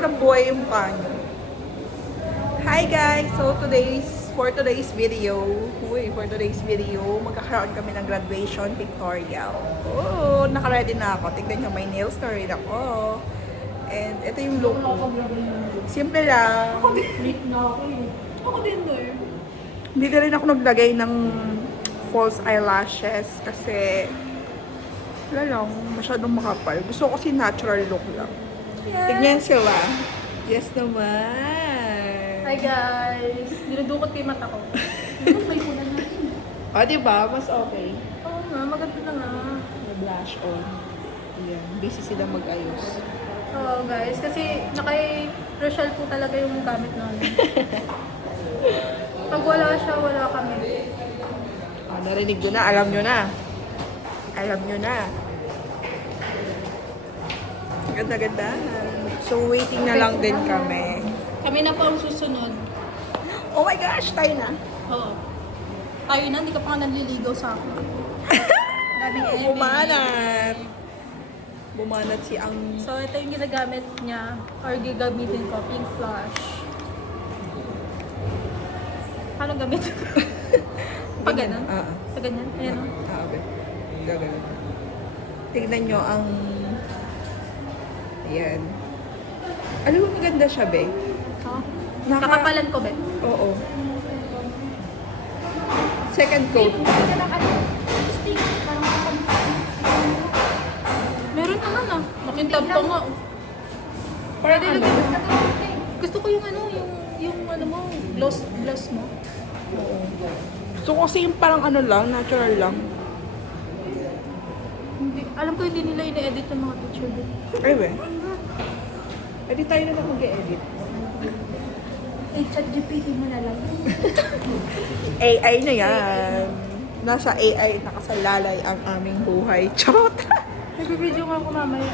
ng buhay yung mukha niyo. Hi guys! So for today's video, magkakaroon kami ng graduation pictorial. Oh, naka-ready na ako. Tignan nyo, may nails na rin ako. And ito yung look ko. Simple lang. Late na ako eh. Ako din doon. Hindi na rin ako naglagay ng false eyelashes kasi wala lang, masyadong makapal. Gusto ko kasi natural look lang. Yeah. Tignan sila. Yes naman. Hi guys! Dinudukot ko yung mata ko. May kunan natin. O, diba? Mas okay. Oo nga, maganda na nga. May blush on. Ayan. Busy sila mag-ayos. Oo guys, kasi naka-Rochelle po talaga yung gamit namin. Pag wala siya, wala kami. Narinig nyo na. Alam nyo na. Alam nyo na. Ganda-ganda. So, waiting na lang din kami. Kami na po ang susunod. Oh my gosh! Tayo na. Oo. Tayo na, hindi ka pa nga nanliligaw sa akin. Daming eme. Bumanat. Bumanat si ang... So, ito yung ginagamit niya, or gagamitin ko, pink flush. Paano gamit? Pag ganun? Pag ganyan? Ayan o. Okay. Gagawin. Tignan nyo ang... Ayan. Alam mo, maganda siya, be. Oh. Nakapalan ko, be. Oo. Second coat. Meron naman ah. Makintab pa nga. Parang ano? Gusto ko yung ano, yung ano mo, gloss mo. Oo. So, kasi yung parang ano lang, natural lang. Hindi, alam ko hindi nila ina-edit yung mga picture din. Ay, we. Pwede tayo na lang mag-edit. Eh, chat GPT mo na lang. AI na yan. Nasa AI nakasalalay ang aming buhay. Charot! Nag-video nga ako mamaya.